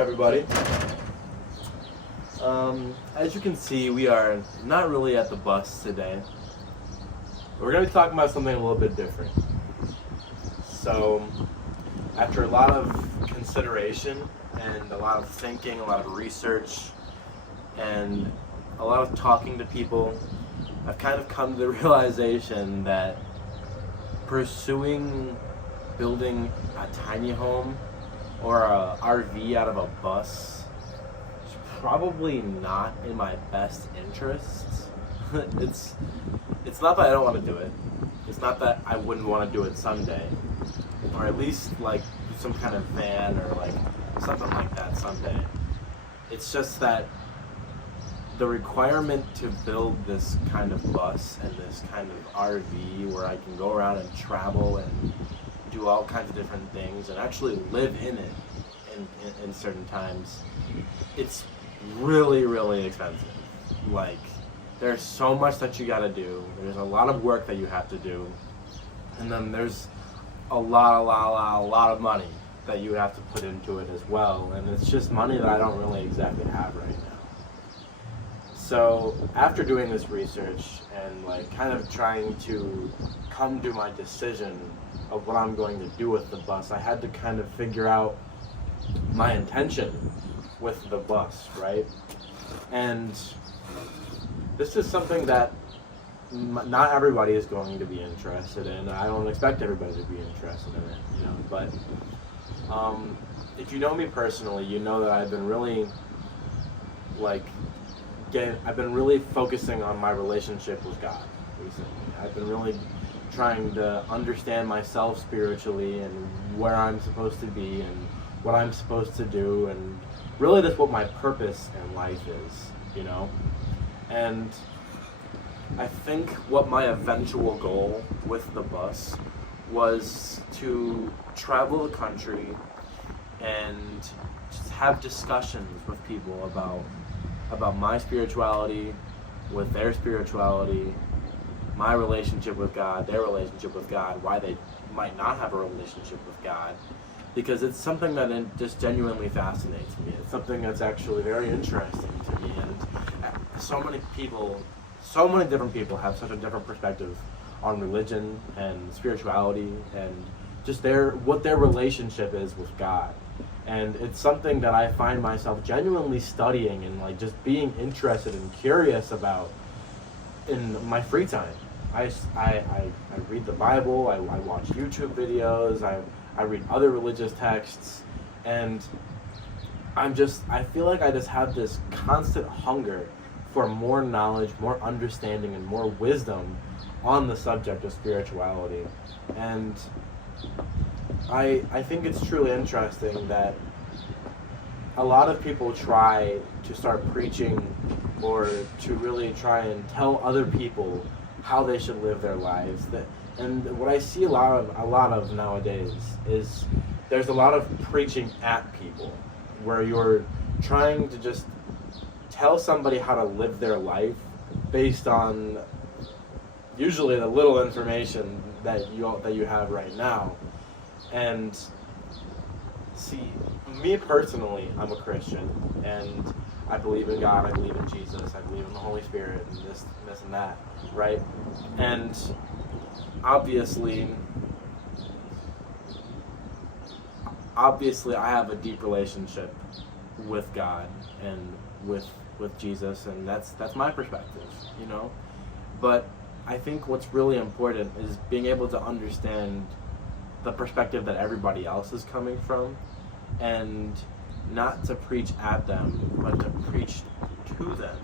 everybody? As you can see, we are not really at the bus today. We're going to be talking about something a little bit different. So, after a lot of consideration and a lot of thinking, a lot of research, and a lot of talking to people, I've kind of come to the realization that pursuing building a tiny home or a RV out of a bus is probably not in my best interests. It's not that I don't want to do it. It's not that I wouldn't want to do it someday, or at least like some kind of van or like something like that someday. It's just that the requirement to build this kind of bus and this kind of RV where I can go around and travel and do all kinds of different things and actually live in it in certain times, it's really, really expensive. Like, there's so much that you gotta do. There's a lot of work that you have to do. And then there's a lot of money that you have to put into it as well. And it's just money that I don't really exactly have right now. So after doing this research and like kind of trying to come to my decision of what I'm going to do with the bus, I had to kind of figure out my intention with the bus, right? And this is something that not everybody is going to be interested in. I don't expect everybody to be interested in it, you know, but if you know me personally, you know that I've been really I've been really focusing on my relationship with God recently. I've been really trying to understand myself spiritually and where I'm supposed to be and what I'm supposed to do, and really that's what my purpose in life is, you know? And I think what my eventual goal with the bus was to travel the country and just have discussions with people about my spirituality, with their spirituality, my relationship with God, their relationship with God, why they might not have a relationship with God, because it's something that just genuinely fascinates me. It's something that's actually very interesting to me, and so many different people have such a different perspective on religion and spirituality and just what their relationship is with God. And it's something that I find myself genuinely studying and like just being interested and curious about in my free time. I read the Bible, I watch YouTube videos, I read other religious texts, and I feel like I just have this constant hunger for more knowledge, more understanding, and more wisdom on the subject of spirituality. And I think it's truly interesting that a lot of people try to start preaching or to really try and tell other people how they should live their lives. And what I see a lot of nowadays is there's a lot of preaching at people where you're trying to just tell somebody how to live their life based on usually the little information that you have right now. And see, me personally, I'm a Christian, and I believe in God, I believe in Jesus, I believe in the Holy Spirit, and this and that, right? And obviously I have a deep relationship with God and with Jesus, and that's my perspective, you know? But I think what's really important is being able to understand the perspective that everybody else is coming from, and not to preach at them, but to preach to them,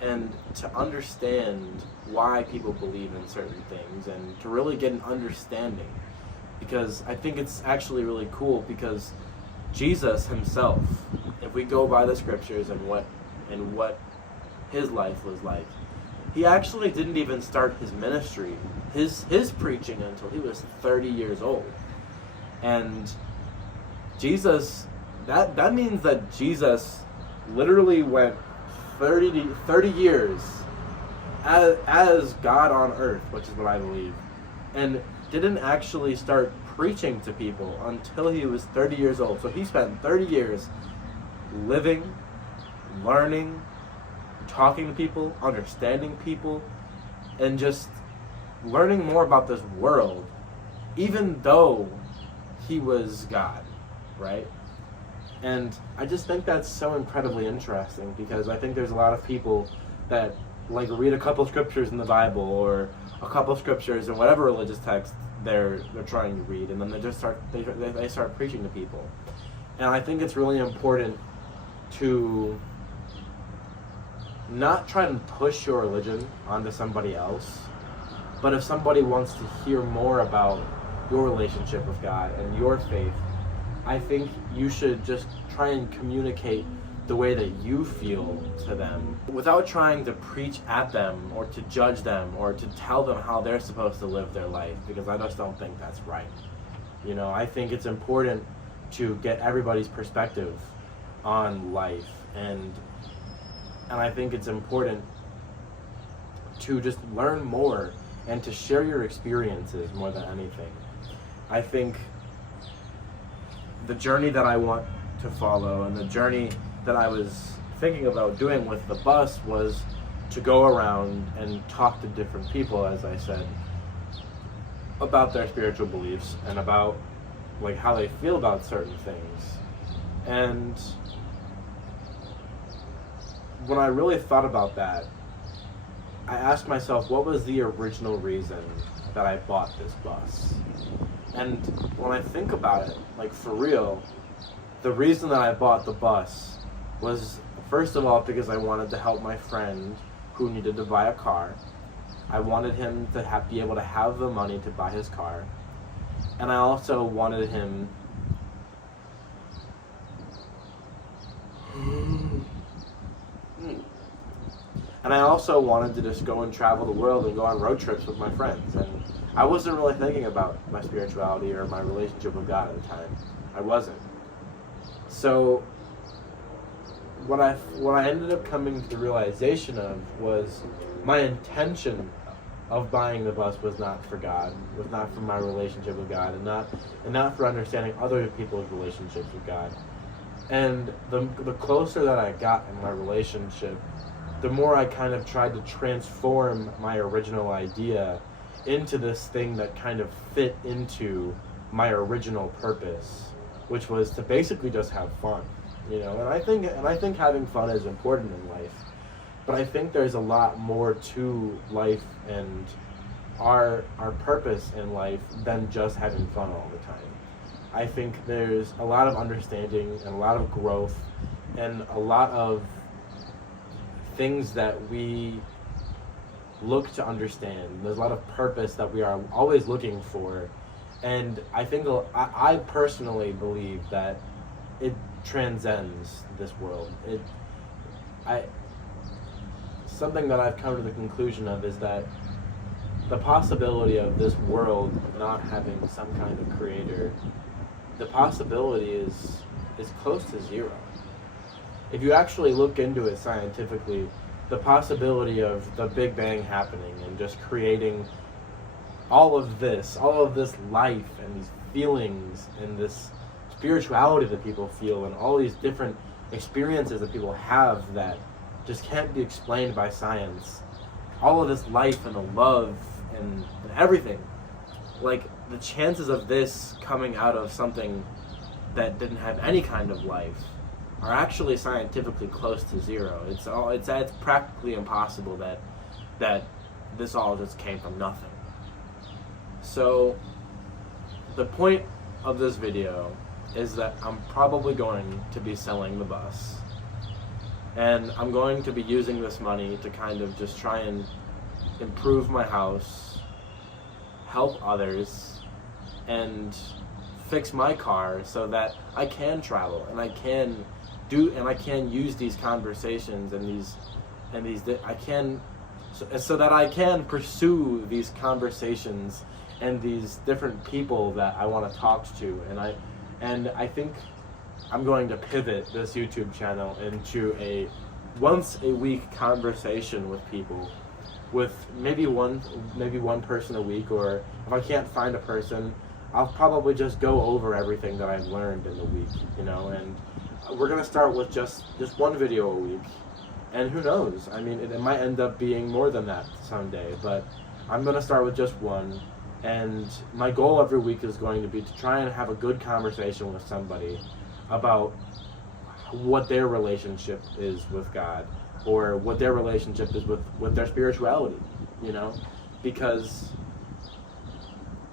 and to understand why people believe in certain things, and to really get an understanding. Because I think it's actually really cool, because Jesus himself, if we go by the scriptures and what his life was like, he actually didn't even start his ministry, his preaching, until he was 30 years old. And Jesus, that means that Jesus literally went 30 years as God on earth, which is what I believe, and didn't actually start preaching to people until he was 30 years old. So he spent 30 years living, learning, talking to people, understanding people, and just learning more about this world, even though he was God, right? And I just think that's so incredibly interesting, because I think there's a lot of people that like read a couple scriptures in the Bible or a couple scriptures in whatever religious text they're trying to read, and then they just start preaching to people. And I think it's really important to not try and push your religion onto somebody else, but if somebody wants to hear more about your relationship with God and your faith, I think you should just try and communicate the way that you feel to them without trying to preach at them or to judge them or to tell them how they're supposed to live their life, because I just don't think that's right. You know, I think it's important to get everybody's perspective on life, and I think it's important to just learn more and to share your experiences more than anything. I think the journey that I want to follow and the journey that I was thinking about doing with the bus was to go around and talk to different people, as I said, about their spiritual beliefs and about like how they feel about certain things. And when I really thought about that, I asked myself, what was the original reason that I bought this bus? And when I think about it, like for real, the reason that I bought the bus was, first of all, because I wanted to help my friend who needed to buy a car. I wanted him to be able to have the money to buy his car. And I also wanted him to just go and travel the world and go on road trips with my friends. And I wasn't really thinking about my spirituality or my relationship with God at the time. I wasn't. So what I ended up coming to the realization of was my intention of buying the bus was not for God, was not for my relationship with God, and not for understanding other people's relationships with God. And the closer that I got in my relationship, the more I kind of tried to transform my original idea into this thing that kind of fit into my original purpose, which was to basically just have fun, you know. And I think having fun is important in life, but I think there's a lot more to life and our purpose in life than just having fun all the time. I think there's a lot of understanding and a lot of growth and a lot of things that we look to understand. There's a lot of purpose that we are always looking for, and I think I personally believe that it transcends this world. Something that I've come to the conclusion of is that the possibility of this world not having some kind of creator, the possibility is close to zero. If you actually look into it scientifically, the possibility of the Big Bang happening and just creating all of this life and these feelings and this spirituality that people feel and all these different experiences that people have that just can't be explained by science, all of this life and the love and everything, like the chances of this coming out of something that didn't have any kind of life are actually scientifically close to zero. It's practically impossible that this all just came from nothing. So the point of this video is that I'm probably going to be selling the bus, and I'm going to be using this money to kind of just try and improve my house, help others, and fix my car so that I can travel and I can use these conversations so that I can pursue these conversations and these different people that I want to talk to. And I think I'm going to pivot this YouTube channel into a once a week conversation with people, with maybe one person a week, or if I can't find a person, I'll probably just go over everything that I've learned in the week, you know. And we're gonna start with just one video a week, and who knows? I mean, it might end up being more than that someday. But I'm gonna start with just one, and my goal every week is going to be to try and have a good conversation with somebody about what their relationship is with God, or what their relationship is with their spirituality, you know? Because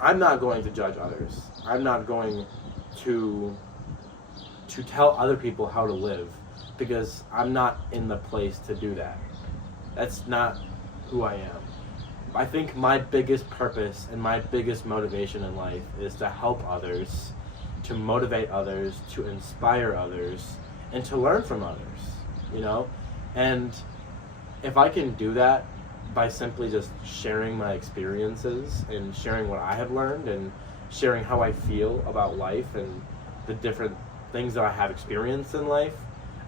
I'm not going to judge others. I'm not going to tell other people how to live, because I'm not in the place to do that. That's not who I am. I think my biggest purpose and my biggest motivation in life is to help others, to motivate others, to inspire others, and to learn from others, you know? And if I can do that by simply just sharing my experiences and sharing what I have learned and sharing how I feel about life and the different things that I have experienced in life,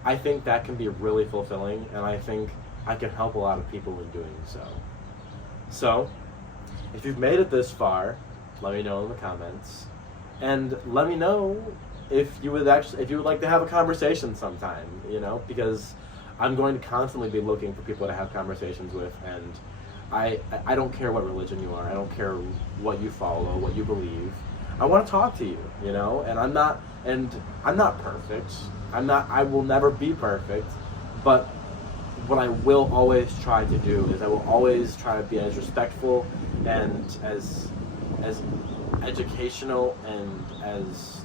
I think that can be really fulfilling, and I think I can help a lot of people in doing so. So, if you've made it this far, let me know in the comments, and let me know if you would like to have a conversation sometime, you know, because I'm going to constantly be looking for people to have conversations with, and I don't care what religion you are, I don't care what you follow, what you believe. I want to talk to you, you know, and I'm not perfect. I will never be perfect, but what I will always try to do is I will always try to be as respectful and as educational and as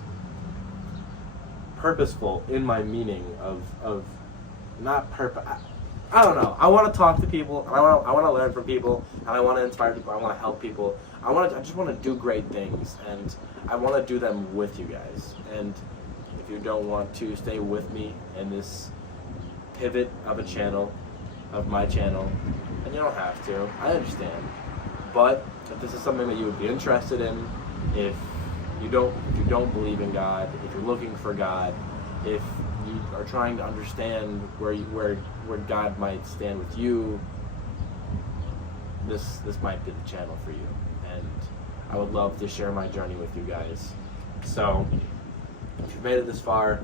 purposeful in my meaning of not purpose. I don't know. I want to talk to people, and I want to learn from people, and I want to inspire people. I want to help people. I just want to do great things, and I want to do them with you guys. And if you don't want to stay with me in this pivot of a channel, of my channel, then you don't have to. I understand. But if this is something that you would be interested in, if you don't believe in God, if you're looking for God, if you are trying to understand where God might stand with you, this might be the channel for you, and I would love to share my journey with you guys. So if you've made it this far,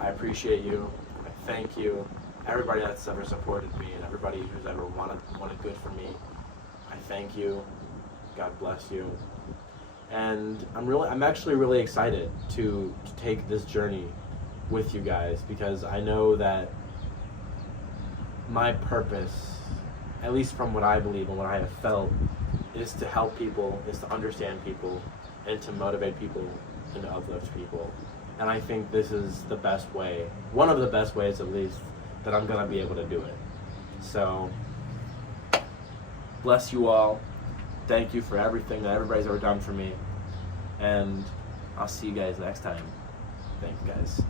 I appreciate you. I thank you. Everybody that's ever supported me and everybody who's ever wanted good for me, I thank you. God bless you. And I'm actually really excited to take this journey with you guys, because I know that my purpose, at least from what I believe and what I have felt, is to help people, is to understand people, and to motivate people and to uplift people. And I think this is the best way, one of the best ways at least, that I'm going to be able to do it. So, bless you all. Thank you for everything that everybody's ever done for me. And I'll see you guys next time. Thank you guys.